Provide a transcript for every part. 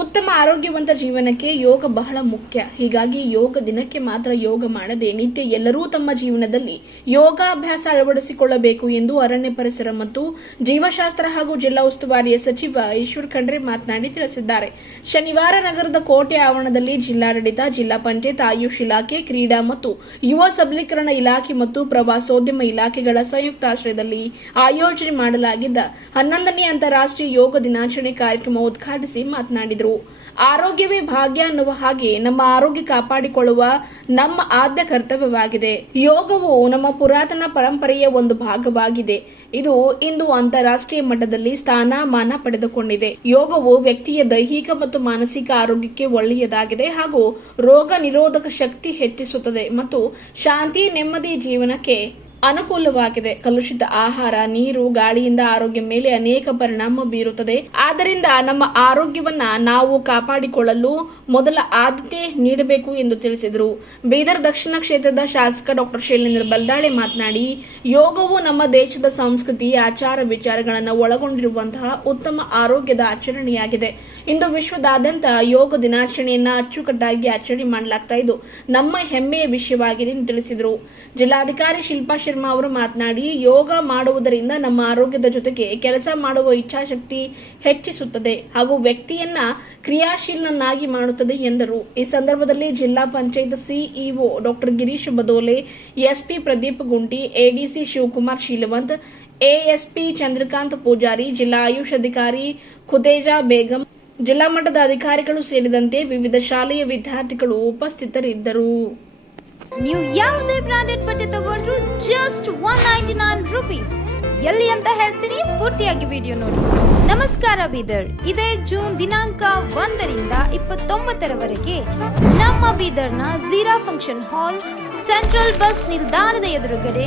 ಉತ್ತಮ ಆರೋಗ್ಯವಂತ ಜೀವನಕ್ಕೆ ಯೋಗ ಬಹಳ ಮುಖ್ಯ. ಹೀಗಾಗಿ ಯೋಗ ದಿನಕ್ಕೆ ಮಾತ್ರ ಯೋಗ ಮಾಡದೆ ನಿತ್ಯ ಎಲ್ಲರೂ ತಮ್ಮ ಜೀವನದಲ್ಲಿ ಯೋಗಾಭ್ಯಾಸ ಅಳವಡಿಸಿಕೊಳ್ಳಬೇಕು ಎಂದು ಅರಣ್ಯ ಪರಿಸರ ಮತ್ತು ಜೀವಶಾಸ್ತ್ರ ಹಾಗೂ ಜಿಲ್ಲಾ ಉಸ್ತುವಾರಿಯ ಸಚಿವ ಈಶ್ವರ್ ಖಂಡ್ರೆ ಮಾತನಾಡಿ ತಿಳಿಸಿದ್ದಾರೆ. ಶನಿವಾರ ನಗರದ ಕೋಟೆ ಆವರಣದಲ್ಲಿ ಜಿಲ್ಲಾಡಳಿತ, ಜಿಲ್ಲಾ ಪಂಚಾಯತ್, ಆಯುಷ್ ಇಲಾಖೆ, ಕ್ರೀಡಾ ಮತ್ತು ಯುವ ಸಬಲೀಕರಣ ಇಲಾಖೆ ಮತ್ತು ಪ್ರವಾಸೋದ್ಯಮ ಇಲಾಖೆಗಳ ಸಂಯುಕ್ತಾಶ್ರಯದಲ್ಲಿ ಆಯೋಜನೆ ಮಾಡಲಾಗಿದ್ದ ಹನ್ನೊಂದನೇ ಅಂತಾರಾಷ್ಟ್ರೀಯ ಯೋಗ ದಿನಾಚರಣೆ ಕಾರ್ಯಕ್ರಮ ಉದ್ಘಾಟಿಸಿ ಮಾತನಾಡಿದರು. ಆರೋಗ್ಯವೇ ಭಾಗ್ಯ ಅನ್ನುವ ಹಾಗೆ ನಮ್ಮ ಆರೋಗ್ಯ ಕಾಪಾಡಿಕೊಳ್ಳುವ ನಮ್ಮ ಆದ್ಯ ಕರ್ತವ್ಯವಾಗಿದೆ. ಯೋಗವು ನಮ್ಮ ಪುರಾತನ ಪರಂಪರೆಯ ಒಂದು ಭಾಗವಾಗಿದೆ. ಇದು ಇಂದು ಅಂತಾರಾಷ್ಟ್ರೀಯ ಮಟ್ಟದಲ್ಲಿ ಸ್ಥಾನಮಾನ ಪಡೆದುಕೊಂಡಿದೆ. ಯೋಗವು ವ್ಯಕ್ತಿಯ ದೈಹಿಕ ಮತ್ತು ಮಾನಸಿಕ ಆರೋಗ್ಯಕ್ಕೆ ಒಳ್ಳೆಯದಾಗಿದೆ ಹಾಗೂ ರೋಗ ನಿರೋಧಕ ಶಕ್ತಿ ಹೆಚ್ಚಿಸುತ್ತದೆ ಮತ್ತು ಶಾಂತಿ ನೆಮ್ಮದಿ ಜೀವನಕ್ಕೆ ಅನುಕೂಲವಾಗಿದೆ. ಕಲುಷಿತ ಆಹಾರ, ನೀರು, ಗಾಳಿಯಿಂದ ಆರೋಗ್ಯ ಮೇಲೆ ಅನೇಕ ಪರಿಣಾಮ ಬೀರುತ್ತದೆ. ಆದ್ದರಿಂದ ನಮ್ಮ ಆರೋಗ್ಯವನ್ನ ನಾವು ಕಾಪಾಡಿಕೊಳ್ಳಲು ಮೊದಲ ಆದ್ಯತೆ ನೀಡಬೇಕು ಎಂದು ತಿಳಿಸಿದರು. ಬೀದರ್ ದಕ್ಷಿಣ ಕ್ಷೇತ್ರದ ಶಾಸಕ ಡಾಕ್ಟರ್ ಶೈಲೇಂದ್ರ ಬಲ್ದಾಳೆ ಮಾತನಾಡಿ, ಯೋಗವು ನಮ್ಮ ದೇಶದ ಸಂಸ್ಕೃತಿ, ಆಚಾರ ವಿಚಾರಗಳನ್ನು ಒಳಗೊಂಡಿರುವಂತಹ ಉತ್ತಮ ಆರೋಗ್ಯದ ಆಚರಣೆಯಾಗಿದೆ. ಇಂದು ವಿಶ್ವದಾದ್ಯಂತ ಯೋಗ ದಿನಾಚರಣೆಯನ್ನ ಅಚ್ಚುಕಟ್ಟಾಗಿ ಆಚರಣೆ ಮಾಡಲಾಗ್ತಾ ಇದ್ದು, ನಮ್ಮ ಹೆಮ್ಮೆಯ ವಿಷಯವಾಗಿದೆ ಎಂದು ತಿಳಿಸಿದರು. ಜಿಲ್ಲಾಧಿಕಾರಿ ಶಿಲ್ಪಾ ಶರ್ಮಾ ಅವರು ಮಾತನಾಡಿ, ಯೋಗ ಮಾಡುವುದರಿಂದ ನಮ್ಮ ಆರೋಗ್ಯದ ಜೊತೆಗೆ ಕೆಲಸ ಮಾಡುವ ಇಚ್ಛಾಶಕ್ತಿ ಹೆಚ್ಚಿಸುತ್ತದೆ ಹಾಗೂ ವ್ಯಕ್ತಿಯನ್ನ ಕ್ರಿಯಾಶೀಲನನ್ನಾಗಿ ಮಾಡುತ್ತದೆ ಎಂದರು. ಈ ಸಂದರ್ಭದಲ್ಲಿ ಜಿಲ್ಲಾ panchayat CEO doctor Girish Badole, SP Pradeep Gunti, ADC Shivakumar Sheelavant, ASP Chandrakant Pujari, ಜಿಲ್ಲಾ ಆಯುಷ್ ಅಧಿಕಾರಿ ಖುದೇಜಾ ಬೇಗಂ, ಜಿಲ್ಲಾ ಮಟ್ಟದ ಅಧಿಕಾರಿಗಳು ಸೇರಿದಂತೆ ವಿವಿಧ ಶಾಲೆಯ ವಿದ್ಯಾರ್ಥಿಗಳು ಉಪಸ್ಥಿತರಿದ್ದರು. ನೀವು ಯಾವುದೇ ಬ್ರಾಂಡೆಡ್ ಬಟ್ಟೆ ತಗೊಂಡ್ರು just one ninety nine rupees ಎಲ್ಲಿ ಅಂತ ಹೇಳ್ತೀನಿ, ಪೂರ್ತಿಯಾಗಿ ವಿಡಿಯೋ ನೋಡಿ. ನಮಸ್ಕಾರ ಬೀದರ್. ಇದೇ ಜೂನ್ ದಿನಾಂಕ ಒಂದರಿಂದ ಇಪ್ಪತ್ತೊಂಬತ್ತರವರೆಗೆ ನಮ್ಮ ಬೀದರ್ನ Zeera function hall central bus ನಿಲ್ದಾಣದ ಎದುರುಗಡೆ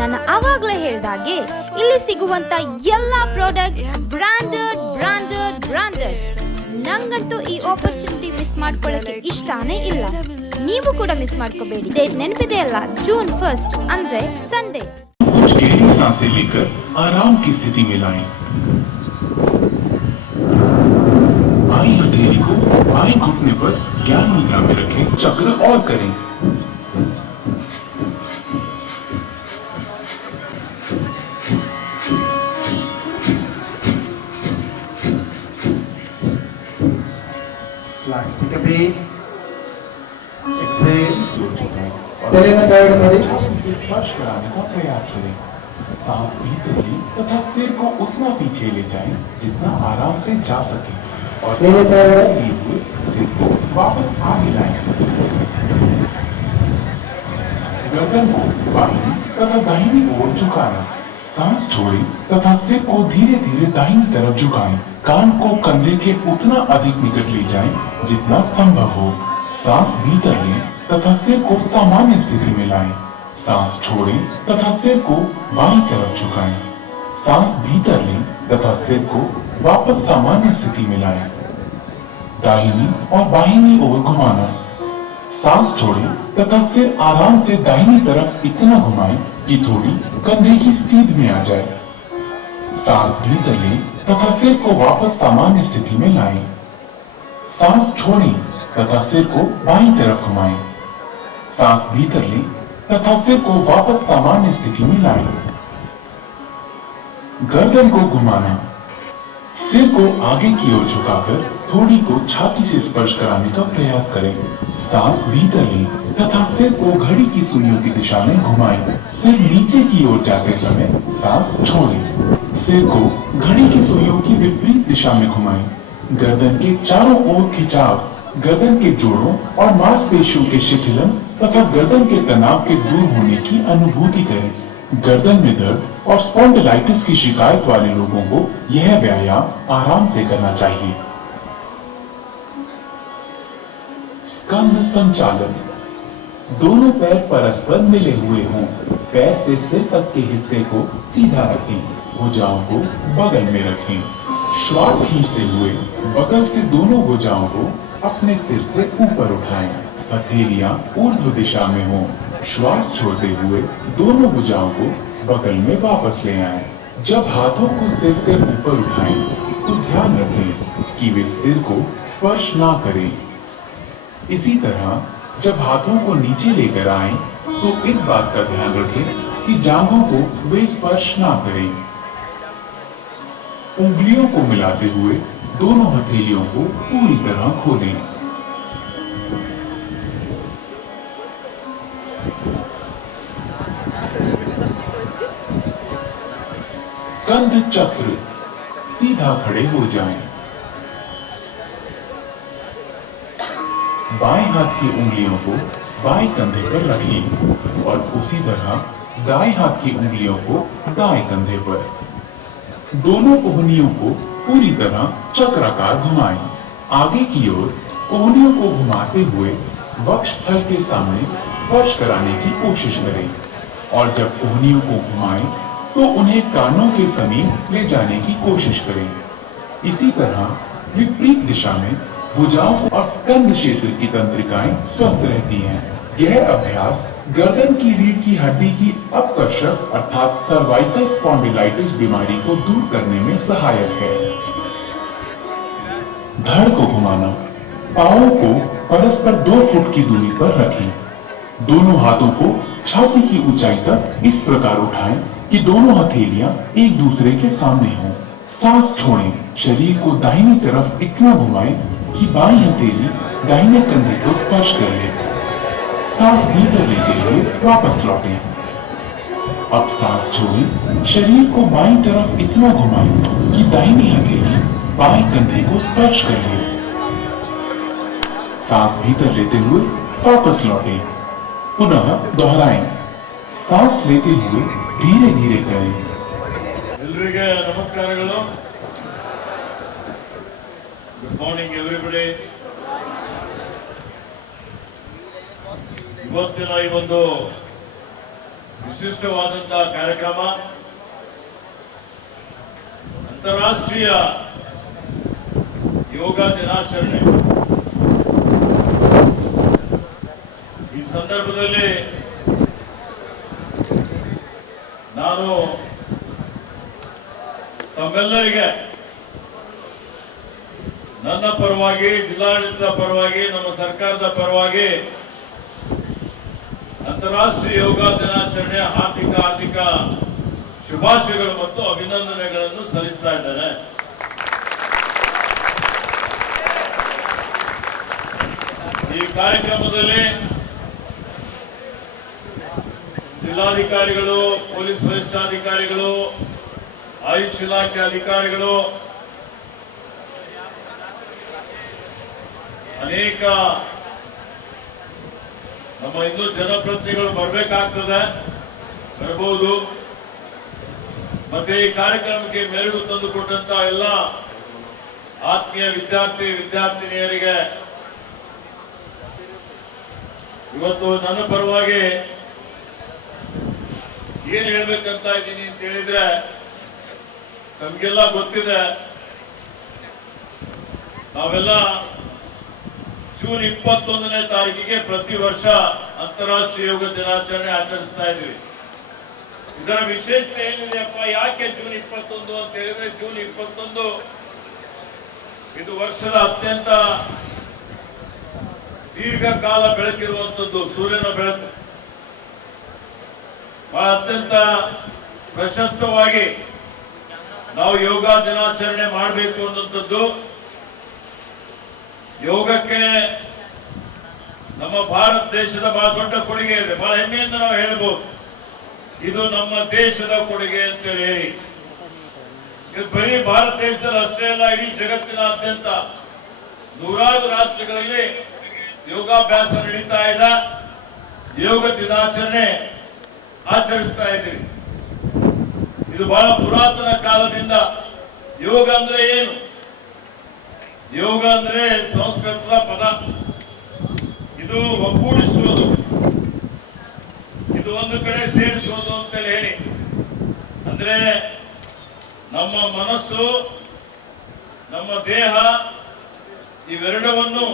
ನಾನು ಆವಾಗಲೇ ಹೇಳ್ದಾಗೆ ಇಲ್ಲಿ ಸಿಗುವಂತ ಎಲ್ಲಾ ಪ್ರಾಡಕ್ಟ್ಸ್ ಬ್ರಾಂಡೆಡ್ ಬ್ರಾಂಡೆಡ್ ಬ್ರಾಂಡೆಡ್ ನಂಗಂತೂ ಈ ಆಪರ್ಚುನಿಟಿ ಮಿಸ್ ಮಾಡ್ಕೊಳ್ಳೋಕೆ ಇಷ್ಟಾನೇ ಇಲ್ಲ ನೀವು ಕೂಡ ಮಿಸ್ ಮಾಡ್ಕೋಬೇಡಿ ಡೇಟ್ ನೆನಪಿದೆ ಅಲ್ಲ ಜೂನ್ ಫಸ್ಟ್ ಅಂದ್ರೆ ಸಂಡೇ कुछ गहरी सांसें लेकर आराम की स्थिति में लाएं। बाई हथेली को बाएं घुटने पर ज्ञान मुद्रा में रखें चक्र और करें Relax. Take a breath. Exhale. तेरे पैर बड़ी से स्पर्श कराने का प्रयास करें सांस भीतर ली तथा सिर को उतना पीछे ले जाएँ जितना आराम से जा सके और पैर- सिर को वापस आगे लाएँ गर्दन को बाईं तथा दाहिनी ओर झुकाना सांस छोड़ें तथा सिर को धीरे धीरे दाहिनी तरफ़ झुकाएँ। कान को कंधे के उतना अधिक निकट ले जाएँ, जितना संभव हो। सांस भीतर लें तथा सिर को सामान्य स्थिति में लाएँ। सांस छोड़ें तथा सिर को बाईं तरफ़ झुकाएँ। सांस भीतर लें तथा सिर को वापस सामान्य स्थिति में लाएँ। दाहिनी और बाहिनी ओर घुमाना। सांस छोड़ें तथा सिर आराम से दाहिनी तरफ़ इतना घुमाएँ कि थोड़ी कंधे की सीध में आ जाए। सांस भीतर लें तथा सिर को वापस सामान्य स्थिति में लाएँ। सांस छोड़ें तथा सिर को बाईं तरफ़ घुमाएँ। सांस भीतर लें तथा सिर को वापस सामान्य स्थिति में लाएँ। गर्दन को घुमाना सिर को आगे की ओर झुकाकर, थोड़ी को छाती से स्पर्श कराने का प्रयास करें। सांस भीतर लें तथा सिर को घड़ी की सुइयों की दिशा में घुमाएँ। सिर नीचे की ओर जाते समय सांस छोड़ें। सिर को घड़ी की सुइयों की विपरीत दिशा में घुमाएँ। गर्दन के चारों ओर खिंचाव, गर्दन के जोड़ों और मांसपेशियों के शिथिलन तथा गर्दन के तनाव के दूर होने की अनुभूति करें। गर्दन में दर्द और स्पॉन्डिलाइटिस की शिकायत वाले लोगों को यह व्यायाम आराम से करना चाहिए। स्कंद संचालन। दोनों पैर परस्पर मिले हुए हों, पैर से सिर तक के हिस्से को सीधा रखें, भुजाओं को बगल में रखें। श्वास खींचते हुए बगल से दोनों भुजाओं को अपने सिर से ऊपर उठाएँ। हथेलियाँ ऊर्ध्व दिशा में हों। श्वास छोड़ते हुए दोनों भुजाओं को बगल में वापस ले आए। जब हाथों को सिर से ऊपर उठाएँ तो ध्यान रखें कि वे सिर को स्पर्श ना करें। इसी तरह, जब हाथों को नीचे लेकर आए तो इस बात का ध्यान रखें कि जांघों को वे स्पर्श ना करें। उंगलियों को मिलाते हुए दोनों हथेलियों को पूरी तरह खोलें। स्कंद चक्र सीधा खड़े हो जाएँ। बाएँ हाथ की उंगलियों को बाएँ कंधे पर रखें और उसी तरह दाएँ हाथ की उंगलियों को दाएँ कंधे पर दोनों कोहनियों को पूरी तरह चक्राकार घुमाएँ आगे की ओर कोहनियों को घुमाते हुए वक्ष स्थल के सामने स्पर्श कराने की कोशिश करें और जब कोहनियों को घुमाएँ तो उन्हें कानों के समीप ले जाने की कोशिश करें। इसी तरह विपरीत दिशा में भुजाओं और स्कंद क्षेत्र की तंत्रिकाएँ स्वस्थ रहती हैं। यह अभ्यास गर्दन की रीढ़ की हड्डी की अपकर्षक अर्थात सर्वाइकल स्पॉन्डिलाइटिस बीमारी को दूर करने में सहायक है। धड़ को घुमाना। पाओ को परस्पर दो फुट की दूरी पर रखें। दोनों हाथों को छाती की ऊंचाई तक इस प्रकार उठाएँ। कि दोनों हथेलियाँ एक दूसरे के सामने हों। सांस छोड़ें। शरीर को दाहिनी तरफ़ इतना घुमाएँ कि बाई हथेली दाहिने कंधे को स्पर्श कर ले। सांस भीतर लेते हुए वापस लौटें। अब सांस छोड़ें। शरीर को बाई तरफ़ इतना घुमाएँ कि दाहिनी हथेली बाएँ कंधे को स्पर्श कर ले। सांस भीतर लेते हुए वापस लौटें। पुनः दोहराएँ। सांस लेते हुए ಧೀರೆ ಧೀರೆ ಕಾಯಿ ಎಲ್ರಿಗೆ ನಮಸ್ಕಾರಗಳು. ಗುಡ್ ಮಾರ್ನಿಂಗ್ ಎವ್ರಿಬಡಿ ಇವತ್ತಿನ ಈ ಒಂದು ವಿಶಿಷ್ಟವಾದಂತಹ ಕಾರ್ಯಕ್ರಮ ಅಂತಾರಾಷ್ಟ್ರೀಯ ಯೋಗ ದಿನಾಚರಣೆ. ಈ ಸಂದರ್ಭದಲ್ಲಿ ನಾನು ತಮ್ಮೆಲ್ಲರಿಗೆ ನನ್ನ ಪರವಾಗಿ, ಜಿಲ್ಲಾಡಳಿತದ ಪರವಾಗಿ, ನಮ್ಮ ಸರ್ಕಾರದ ಪರವಾಗಿ ಅಂತಾರಾಷ್ಟ್ರೀಯ ಯೋಗ ದಿನಾಚರಣೆ ಆರ್ಥಿಕ ಆರ್ಥಿಕ ಶುಭಾಶಯಗಳು ಮತ್ತು ಅಭಿನಂದನೆಗಳನ್ನು ಸಲ್ಲಿಸ್ತಾ ಇದ್ದೇನೆ. ಈ ಕಾರ್ಯಕ್ರಮದಲ್ಲಿ ಜಿಲ್ಲಾಧಿಕಾರಿಗಳು, ಪೊಲೀಸ್ ವರಿಷ್ಠಾಧಿಕಾರಿಗಳು, ಆಯುಷ್ ಇಲಾಖೆ ಅಧಿಕಾರಿಗಳು, ಅನೇಕ ನಮ್ಮ ಇನ್ನೂ ಜನಪ್ರತಿನಿಧಿಗಳು ಬರಬೇಕಾಗ್ತದೆ ಬರಬಹುದು ಮತ್ತೆ ಈ ಕಾರ್ಯಕ್ರಮಕ್ಕೆ ಮೆರಳು ತಂದುಕೊಟ್ಟಂತ ಎಲ್ಲ ಆತ್ಮೀಯ ವಿದ್ಯಾರ್ಥಿ, ವಿದ್ಯಾರ್ಥಿನಿಯರಿಗೆ ಇವತ್ತು ನನ್ನ ಪರವಾಗಿ ಏನ್ ಹೇಳ್ಬೇಕಂತ ಇದ್ದೀನಿ ಅಂತ ಹೇಳಿದ್ರೆ, ನಮ್ಗೆಲ್ಲ ಗೊತ್ತಿದೆ. ನಾವೆಲ್ಲ ಜೂನ್ ಇಪ್ಪತ್ತೊಂದನೇ ತಾರೀಕಿಗೆ ಪ್ರತಿ ವರ್ಷ ಅಂತಾರಾಷ್ಟ್ರೀಯ ಯೋಗ ದಿನಾಚರಣೆ ಆಚರಿಸ್ತಾ ಇದ್ವಿ ಇದರ ವಿಶೇಷತೆ ಏನಿದೆಯಪ್ಪ, ಯಾಕೆ ಜೂನ್ ಇಪ್ಪತ್ತೊಂದು ಅಂತ ಹೇಳಿದ್ರೆ, ಜೂನ್ ಇಪ್ಪತ್ತೊಂದು ಇದು ವರ್ಷದ ಅತ್ಯಂತ ದೀರ್ಘಕಾಲ ಬೆಳಕಿರುವಂತದ್ದು, ಸೂರ್ಯನ ಬೆಳಕು. ಬಹಳ ಅತ್ಯಂತ ಪ್ರಶಸ್ತವಾಗಿ ನಾವು ಯೋಗ ದಿನಾಚರಣೆ ಮಾಡಬೇಕು ಅನ್ನುವಂಥದ್ದು ಯೋಗಕ್ಕೆ ನಮ್ಮ ಭಾರತ ದೇಶದ ಬಹಳ ದೊಡ್ಡ ಕೊಡುಗೆ ಇದೆ. ಬಹಳ ಹೆಮ್ಮೆಯಿಂದ ನಾವು ಹೇಳ್ಬೋದು. ಇದು ನಮ್ಮ ದೇಶದ ಕೊಡುಗೆ ಅಂತೇಳಿ ಹೇಳಿ. ಇದು ಬರೀ ಭಾರತ ದೇಶದಲ್ಲಿ ಅಷ್ಟೇ ಅಲ್ಲ, ಇಡೀ ಜಗತ್ತಿನಾದ್ಯಂತ ನೂರಾರು ರಾಷ್ಟ್ರಗಳಲ್ಲಿ ಯೋಗಾಭ್ಯಾಸ ನಡೀತಾ ಇದೆ. ಯೋಗ ದಿನಾಚರಣೆ ಆಚರಿಸ್ತಾ ಇದ್ದೀವಿ. ಇದು ಬಹಳ ಪುರಾತನ ಕಾಲದಿಂದ ಯೋಗ ಅಂದ್ರೆ ಏನು? ಯೋಗ ಅಂದ್ರೆ ಸಂಸ್ಕೃತದ ಪದ. ಇದು ಒಗ್ಗೂಡಿಸುವುದು. ಇದು ಒಂದು ಕಡೆ ಸೇರಿಸುವುದು ಅಂತೇಳಿ ಹೇಳಿ. ಅಂದ್ರೆ ನಮ್ಮ ಮನಸ್ಸು, ನಮ್ಮ ದೇಹ ಇವೆರಡವನ್ನು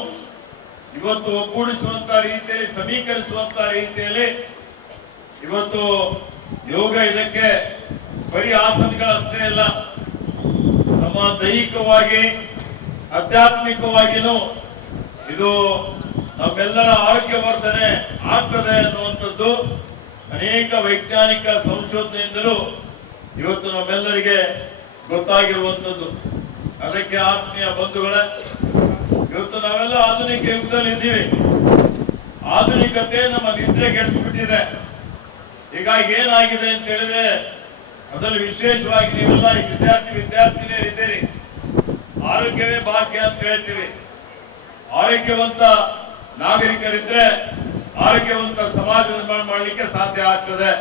ಇವತ್ತು ಒಗ್ಗೂಡಿಸುವಂತ ರೀತಿಯಲ್ಲಿ, ಸಮೀಕರಿಸುವಂತ ರೀತಿಯಲ್ಲಿ ಇವತ್ತು ಯೋಗ ಇದಕ್ಕೆ ಬರೀ ಆಸನಗಳಷ್ಟೇ ಅಲ್ಲ, ನಮ್ಮ ದೈಹಿಕವಾಗಿ, ಆಧ್ಯಾತ್ಮಿಕವಾಗಿನೂ ಇದು ನಮ್ಮೆಲ್ಲರ ಆರೋಗ್ಯವರ್ಧನೆ ಆಗ್ತದೆ ಅನ್ನುವಂಥದ್ದು ಅನೇಕ ವೈಜ್ಞಾನಿಕ ಸಂಶೋಧನೆಯಿಂದಲೂ ಇವತ್ತು ನಮ್ಮೆಲ್ಲರಿಗೆ ಗೊತ್ತಾಗಿರುವಂಥದ್ದು. ಅದಕ್ಕೆ ಆತ್ಮೀಯ ಬಂಧುಗಳೇ, ಇವತ್ತು ನಾವೆಲ್ಲ ಆಧುನಿಕ ಯುಗದಲ್ಲಿ ಇದ್ದೀವಿ ಆಧುನಿಕತೆ ನಮ್ಮ ನಿದ್ರೆ ಕೆಡಿಸ್ಬಿಟ್ಟಿದೆ ಹೀಗಾಗಿ ಏನಾಗಿದೆ ಅಂತ ಹೇಳಿದ್ರೆ, ಅದರಲ್ಲಿ ವಿಶೇಷವಾಗಿ ನೀವೆಲ್ಲ ವಿದ್ಯಾರ್ಥಿ ವಿದ್ಯಾರ್ಥಿನೇ ಇದ್ದೀರಿ. ಆರೋಗ್ಯವೇ ಭಾಗ್ಯ ಅಂತ ಹೇಳ್ತೀವಿ. ಆರೋಗ್ಯವಂತ ನಾಗರಿಕರಿದ್ರೆ ಆರೋಗ್ಯವಂತ ಸಮಾಜ ನಿರ್ಮಾಣ ಮಾಡಲಿಕ್ಕೆ ಸಾಧ್ಯ ಆಗ್ತದೆ.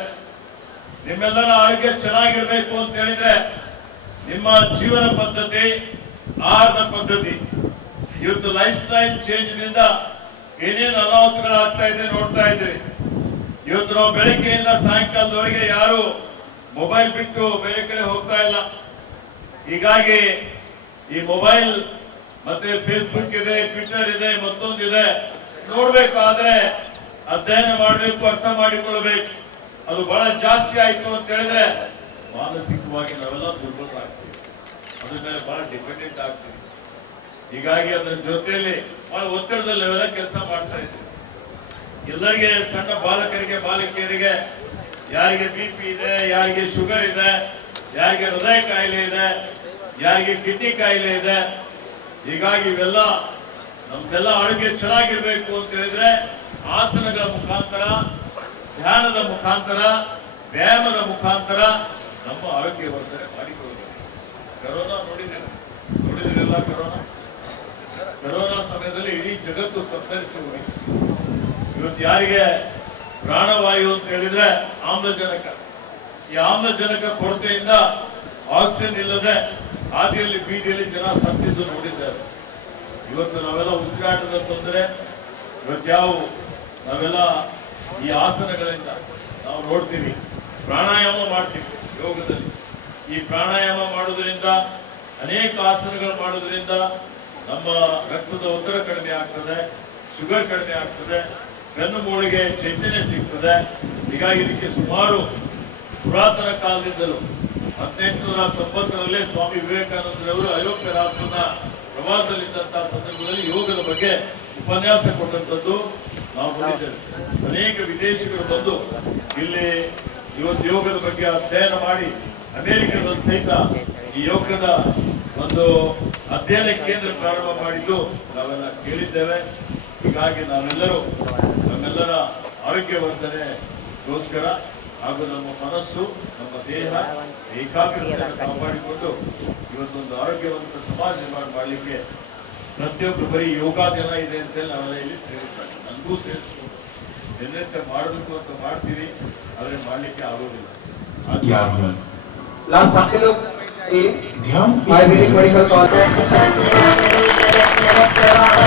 ನಿಮ್ಮೆಲ್ಲರ ಆರೋಗ್ಯ ಚೆನ್ನಾಗಿರ್ಬೇಕು ಅಂತ ಹೇಳಿದ್ರೆ ನಿಮ್ಮ ಜೀವನ ಪದ್ಧತಿ, ಆಹಾರದ ಪದ್ಧತಿ, ಇವತ್ತು ಲೈಫ್ ಸ್ಟೈಲ್ ಚೇಂಜ್ನಿಂದ ಏನೇನು ಅನಾಹುತಗಳಾಗ್ತಾ ಇದೆ ನೋಡ್ತಾ ಇದ್ದೀವಿ ಇವತ್ತು ನಾವು ಬೆಳಗ್ಗೆಯಿಂದ ಸಾಯಂಕಾಲದವರೆಗೆ ಯಾರು ಮೊಬೈಲ್ ಬಿಟ್ಟು ಬೇರೆ ಕಡೆ ಹೋಗ್ತಾ ಇಲ್ಲ. ಹೀಗಾಗಿ ಈ ಮೊಬೈಲ್ ಮತ್ತೆ ಫೇಸ್ಬುಕ್ ಇದೆ ಟ್ವಿಟರ್ ಇದೆ, ಮತ್ತೊಂದಿದೆ ನೋಡ್ಬೇಕು, ಆದ್ರೆ ಅಧ್ಯಯನ ಮಾಡಬೇಕು, ಅರ್ಥ ಮಾಡಿಕೊಳ್ಬೇಕು ಅದು ಬಹಳ ಜಾಸ್ತಿ ಆಯ್ತು ಅಂತ ಹೇಳಿದ್ರೆ ಮಾನಸಿಕವಾಗಿ ನಾವೆಲ್ಲ ದುರ್ಬಲರಾಗ್ತೀವಿ ಅದ್ರ ಮೇಲೆ ಬಹಳ ಡಿಪೆಂಡೆಂಟ್ ಆಗ್ತೀವಿ. ಹೀಗಾಗಿ ಅದರ ಜೊತೆಯಲ್ಲಿ ಬಹಳ ಒತ್ತಡದಲ್ಲಿ ಕೆಲಸ ಮಾಡ್ತಾ ಇದ್ದೀವಿ. ಎಲ್ಲರಿಗೆ, ಸಣ್ಣ ಬಾಲಕರಿಗೆ, ಬಾಲಕಿಯರಿಗೆ, ಯಾರಿಗೆ ಬಿ ಪಿ ಇದೆ, ಯಾರಿಗೆ ಶುಗರ್ ಇದೆ, ಯಾರಿಗೆ ಹೃದಯ ಕಾಯಿಲೆ ಇದೆ, ಯಾರಿಗೆ ಕಿಡ್ನಿ ಕಾಯಿಲೆ ಇದೆ, ಹೀಗಾಗಿ ಇವೆಲ್ಲ ನಮ್ದೆಲ್ಲ ಆರೋಗ್ಯ ಚೆನ್ನಾಗಿರ್ಬೇಕು ಅಂತ ಹೇಳಿದ್ರೆ ಆಸನಗಳ ಮುಖಾಂತರ, ಧ್ಯಾನದ ಮುಖಾಂತರ, ವ್ಯಾಯಾಮದ ಮುಖಾಂತರ ನಮ್ಮ ಆರೋಗ್ಯ ವರ್ಧನೆ ಮಾಡಿಕೊಳ್ಬೇಕು ಕರೋನಾ ನೋಡಿದ್ದೇನೆ ನೋಡಿದಿರಲ್ಲ ಕರೋನಾ? ಕರೋನಾ ಸಮಯದಲ್ಲಿ ಇಡೀ ಜಗತ್ತು ತತ್ತರಿಸಿ ಹೋಗಿತ್ತು ಇವತ್ತು ಯಾರಿಗೆ ಪ್ರಾಣವಾಯು ಅಂತ ಹೇಳಿದ್ರೆ ಆಮ್ಲಜನಕ. ಈ ಆಮ್ಲಜನಕ ಕೊರತೆಯಿಂದ ಆಕ್ಸಿಜನ್ ಇಲ್ಲದೆ ಹಾದಿಯಲ್ಲಿ, ಬೀದಿಯಲ್ಲಿ ಜನ ಸತ್ತಿದ್ದು ನೋಡಿದ್ದಾರೆ. ಇವತ್ತು ನಾವೆಲ್ಲ ಉಸಿರಾಟದ ತೊಂದರೆ, ಇವತ್ತು ಯಾವ ನಾವೆಲ್ಲ ಈ ಆಸನಗಳಿಂದ ನಾವು ನೋಡ್ತೀವಿ. ಪ್ರಾಣಾಯಾಮ ಮಾಡ್ತೀವಿ ಯೋಗದಲ್ಲಿ. ಈ ಪ್ರಾಣಾಯಾಮ ಮಾಡೋದ್ರಿಂದ ಅನೇಕ ಆಸನಗಳು ಮಾಡೋದ್ರಿಂದ ನಮ್ಮ ರಕ್ತದ ಒತ್ತಡ ಕಡಿಮೆ ಆಗ್ತದೆ ಶುಗರ್ ಕಡಿಮೆ ಆಗ್ತದೆ. ಬೆನ್ನು ಮೂಳಿಗೆ ಚೈತನ್ಯ ಸಿಗ್ತದೆ. ಹೀಗಾಗಿ ಇದಕ್ಕೆ ಸುಮಾರು ಪುರಾತನ ಕಾಲದಿಂದಲೂ ಹದಿನೆಂಟುನೂರ ತೊಂಬತ್ತರಲ್ಲೇ ಸ್ವಾಮಿ ವಿವೇಕಾನಂದರವರು ಐರೋಪ್ಯ ರಾಷ್ಟ್ರದ ಪ್ರವಾಸದಲ್ಲಿದ್ದಂತಹ ಸಂದರ್ಭದಲ್ಲಿ ಯೋಗದ ಬಗ್ಗೆ ಉಪನ್ಯಾಸ ಕೊಟ್ಟಂಥದ್ದು ನಾವು ನೋಡಿದ್ದೇವೆ. ಅನೇಕ ವಿದೇಶಿಗಳು ಬಂದು ಇಲ್ಲಿ ಇವತ್ತು ಯೋಗದ ಬಗ್ಗೆ ಅಧ್ಯಯನ ಮಾಡಿ ಅಮೆರಿಕದಲ್ಲಿ ಸಹಿತ ಈ ಯೋಗದ ಒಂದು ಅಧ್ಯಯನ ಕೇಂದ್ರ ಪ್ರಾರಂಭ ಮಾಡಿದ್ದು ನಾವೆಲ್ಲ ಕೇಳಿದ್ದೇವೆ. ಹೀಗಾಗಿ ನಾವೆಲ್ಲರೂ ನಮ್ಮೆಲ್ಲರ ಆರೋಗ್ಯವರ್ಧನೆಗೋಸ್ಕರ ಹಾಗೂ ನಮ್ಮ ಮನಸ್ಸು ನಮ್ಮ ದೇಹ ಏಕಾಗ್ರತೆಯನ್ನು ಕಾಪಾಡಿಕೊಂಡು ಇವತ್ತೊಂದು ಆರೋಗ್ಯವಂತ ಸಮಾಜ ನಿರ್ಮಾಣ ಮಾಡಲಿಕ್ಕೆ ಪ್ರತಿಯೊಬ್ಬರು ಬರೀ ಯೋಗ ದಿನ ಇದೆ ಅಂತೇಳಿ ನಾವೆಲ್ಲ ಇಲ್ಲಿ ಸೇರಿರ್ತಾರೆ ನನಗೂ ಸೇರಿಸ್ಬೋದು ಎಲ್ಲಂತೆ ಮಾಡಬೇಕು ಅಂತ ಮಾಡ್ತೀವಿ ಆದರೆ ಮಾಡಲಿಕ್ಕೆ ಆಗೋದಿಲ್ಲ ಹಾಗೆ यानी लास्ट साथी लोग ध्यान आयुर्वेदिक मेडिकल कॉलेज சிறப்பு ஆக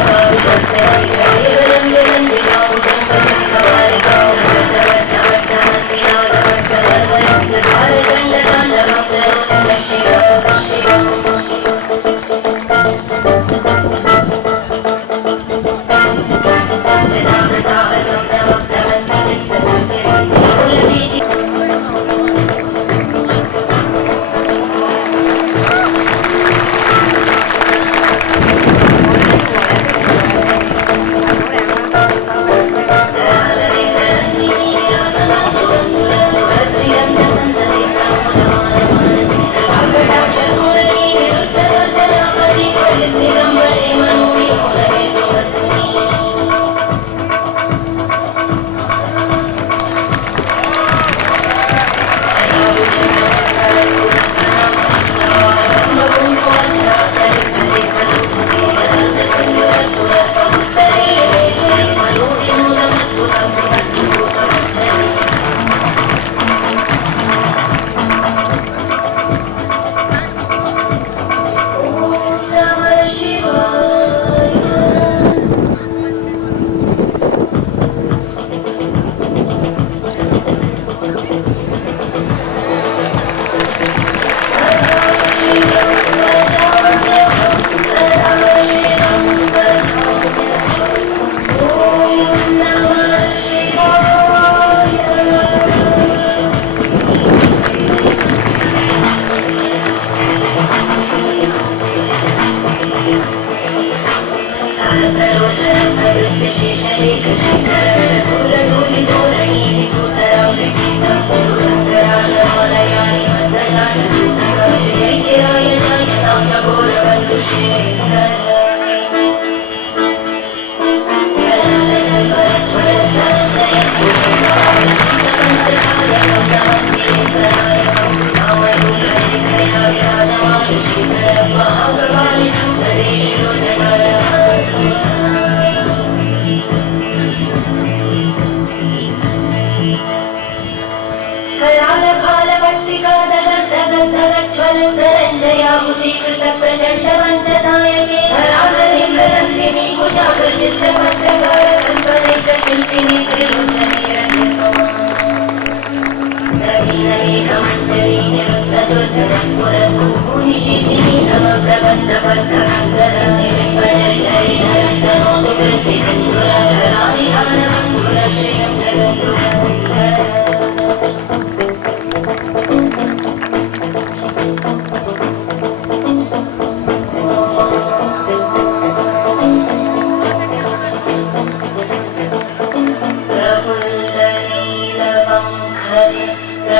श्रीकृतप्रचण्डपञ्चसायके धराधरेन्द्रशन्तिनि कुचाकृचित्तपत्रकारचन्द्रनेत्रशन्तिनि त्रिभुजनिरञ्जनवीनवीकमण्डली निरुद्धदुर्धरस्फुरभूनिशितिनि नव प्रबन्धवर्धकन्दरनिरिम्बनचरिणस्तनोतु कृत्तिसिन्धुरधराधिहारमङ्गुरश्रियं जगद्रुह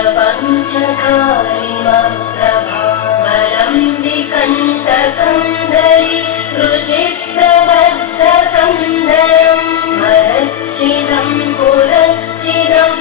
प्रभावलम्बिकण्टकन्दरि रुचिप्रबद्धकन्दरं स्मरच्चिदं पुरच्चिदं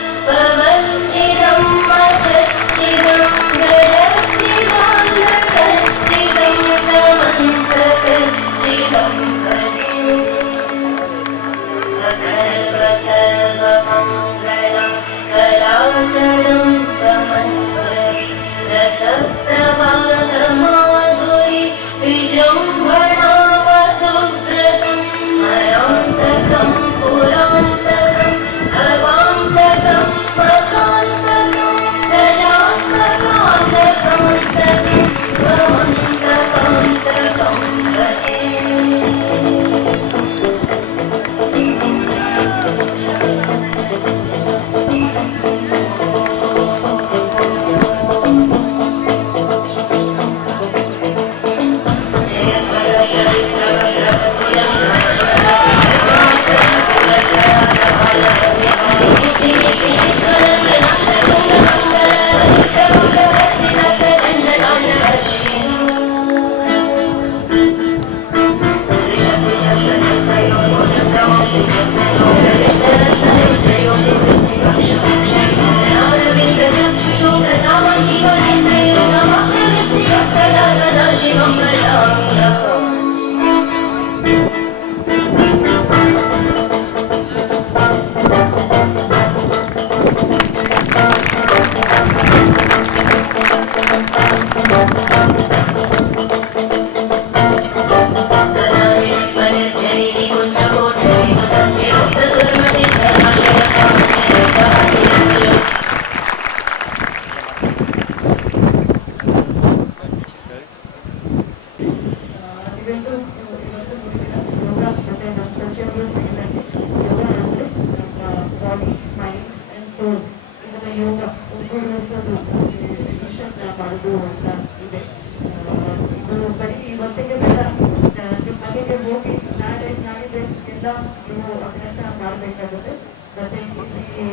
जैसे किसी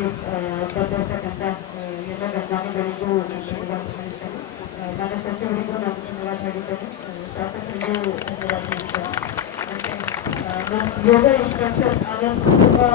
बंदर का गंदा ये मैं गंदा में बड़ी को मैंने सबसे बड़ी को धन्यवाद मेरी करें डॉक्टर सिंह को धन्यवाद मेरी करें योगा इंस्ट्रक्टर आनंद का